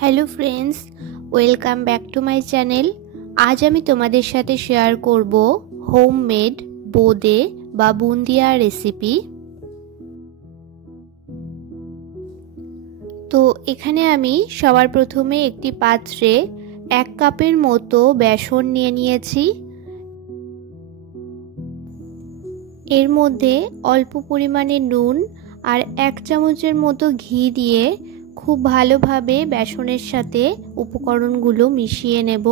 Hello friends, welcome back to my channel. আজ আমি তোমাদের সাথে শেয়ার করব হোমমেড বোঁদে বা বুন্দিয়া রেসিপি। তো এখানে আমি সবার প্রথমে একটি পাত্রে 1 কাপের মতো বেসন নিয়ে নিয়েছি। এর মধ্যে অল্প পরিমাণে নুন আর 1 চামচের মতো ঘি দিয়ে খুব ভালোভাবে বেসনের সাথে উপকরণগুলো মিশিয়ে নেব।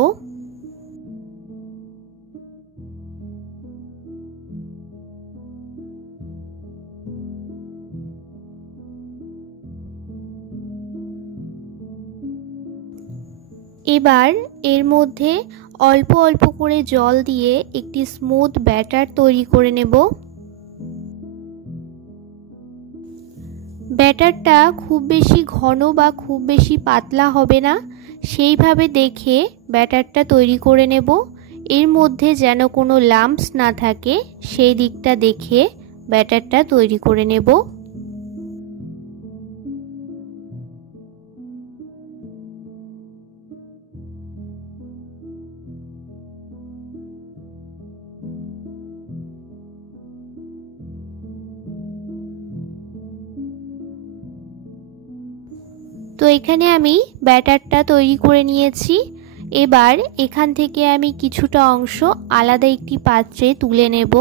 এবার এর মধ্যে অল্প অল্প করে জল দিয়ে একটি স্মুথ ব্যাটার তৈরি করে নেব। ব্যাটারটা খুব বেশি ঘন বা খুব বেশি পাতলা হবে না, সেইভাবে দেখে ব্যাটারটা তৈরি করে নেব। এর মধ্যে যেন কোনো লাম্পস না থাকে সেই দিকটা দেখে ব্যাটারটা তৈরি করে নেব। তো এখানে আমি ব্যাটারটা তৈরি করে নিয়েছি। এবার এখান থেকে আমি কিছুটা অংশ আলাদা একটি পাত্রে তুলে নেব।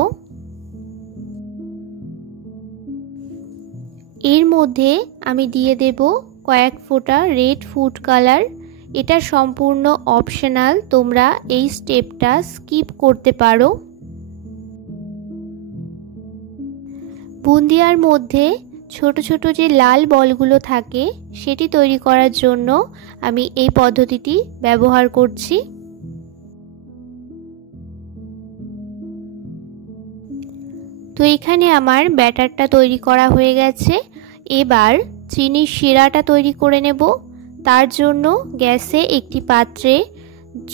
এর মধ্যে আমি দিয়ে দেব কয়েক ফোঁটা রেড ফুড কালার। এটা সম্পূর্ণ অপশনাল, তোমরা এই স্টেপটা স্কিপ করতে পারো। বুন্দিয়ার মধ্যে ছোট ছোট যে লাল বলগুলো থাকে সেটি তৈরি করার জন্য আমি এই পদ্ধতিটি ব্যবহার করছি। তো এখানে আমার ব্যাটারটা তৈরি করা হয়ে গেছে। এবার চিনির শিরাটা তৈরি করে নেব। তার জন্য গ্যাসে একটি পাত্রে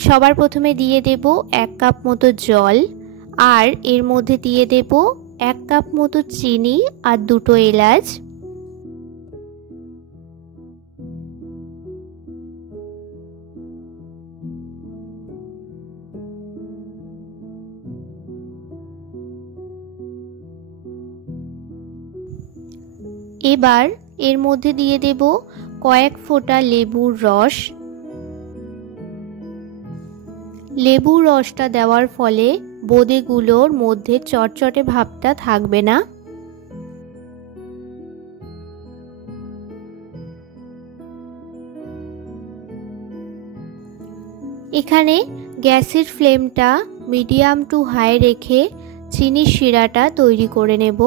সবার প্রথমে দিয়ে দেব 1 কাপ মতো জল, আর এর মধ্যে দিয়ে দেব 1 কাপ মতো চিনি আর 2টো এলাচ। এবার এর মধ্যে দিয়ে দেব কয়েক ফোঁটা লেবুর রস। লেবুর রসটা দেওয়ার ফলে বোঁদেগুলোর মধ্যে চটচটে ভাবটা থাকবে না। এখানে গ্যাসের ফ্লেমটা মিডিয়াম টু হাই রেখে চিনির শিরাটা তৈরি করে নেব।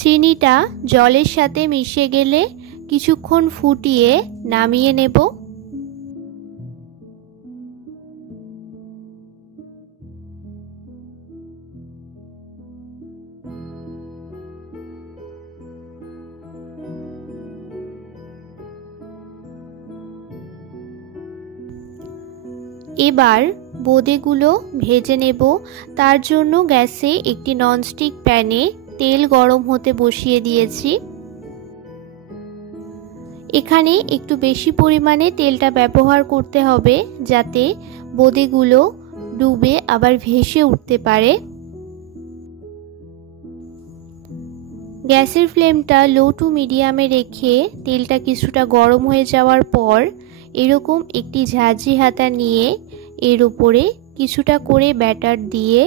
চিনিটা জলের সাথে মিশে গেলে কিছুক্ষণ ফুটিয়ে নামিয়ে নেব। এবার বোঁদেগুলো ভেজে নেব। তার জন্য গ্যাসে একটি ননস্টিক প্যানে তেল গরম হতে বসিয়ে দিয়েছি। এখানে একটু বেশি পরিমাণে তেলটা ব্যবহার করতে হবে যাতে বোঁদেগুলো ডুবে আবার ভেসে উঠতে পারে। গ্যাসের ফ্লেমটা লো টু মিডিয়ামে রেখে তেলটা কিছুটা গরম হয়ে যাওয়ার পর এরকম একটি ঝাঁঝরি হাতা নিয়ে এর উপরে কিছুটা করে ব্যাটার দিয়ে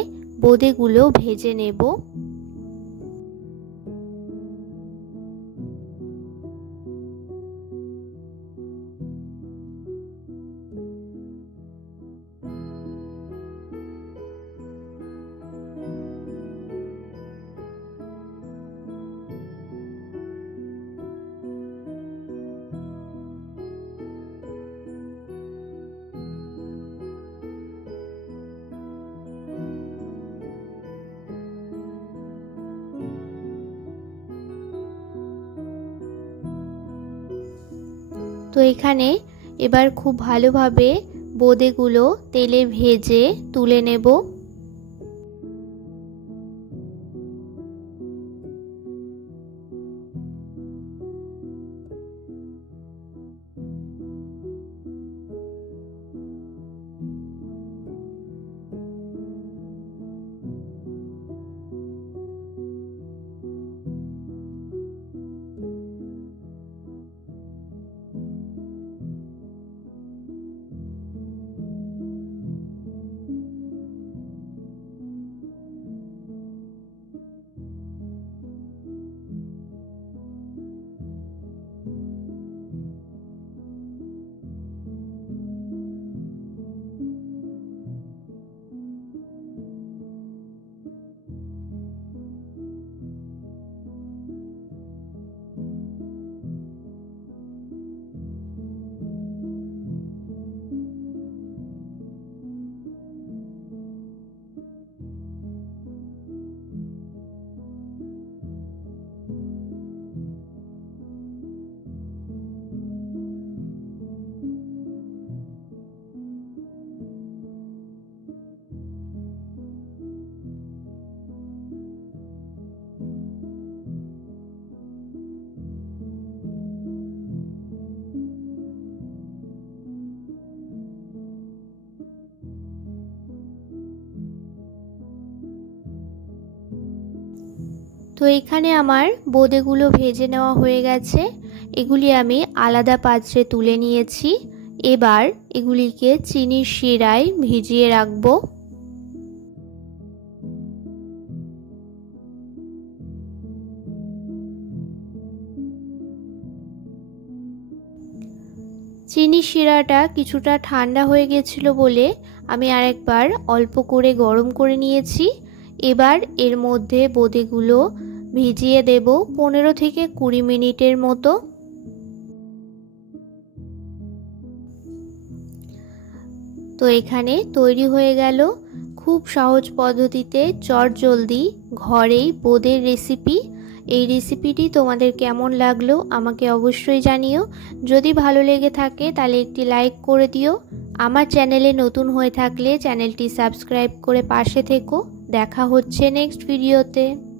বোঁদেগুলো ভেজে নেব। তো এখানে এবার খুব ভালোভাবে বোঁদেগুলো তেলে ভেজে তুলে নেব। তো এখানে আমার বোঁদেগুলো ভেজে নেওয়া হয়ে গেছে। এগুলি আমি আলাদা পাত্রে তুলে নিয়েছি। এবার এগুলিকে চিনির শিরায় ভিজিয়ে রাখবো। চিনি শিরাটা কিছুটা ঠান্ডা হয়ে গেছিল বলে আমি আরেকবার অল্প করে গরম করে নিয়েছি। এবার এর মধ্যে বোঁদেগুলো ভিজিয়ে দেব 15 থেকে 20 মিনিটের মতো। তো এখানে তৈরি হয়ে গেল খুব সহজ পদ্ধতিতে চটজলদি ঘরেই বোঁদের রেসিপি। এই রেসিপিটি তোমাদের কেমন লাগলো আমাকে অবশ্যই জানিও। যদি ভালো লেগে থাকে তাহলে একটি লাইক করে দিও। আমার চ্যানেলে নতুন হয়ে থাকলে চ্যানেলটি সাবস্ক্রাইব করে পাশে থেকো। দেখা হচ্ছে নেক্সট ভিডিওতে।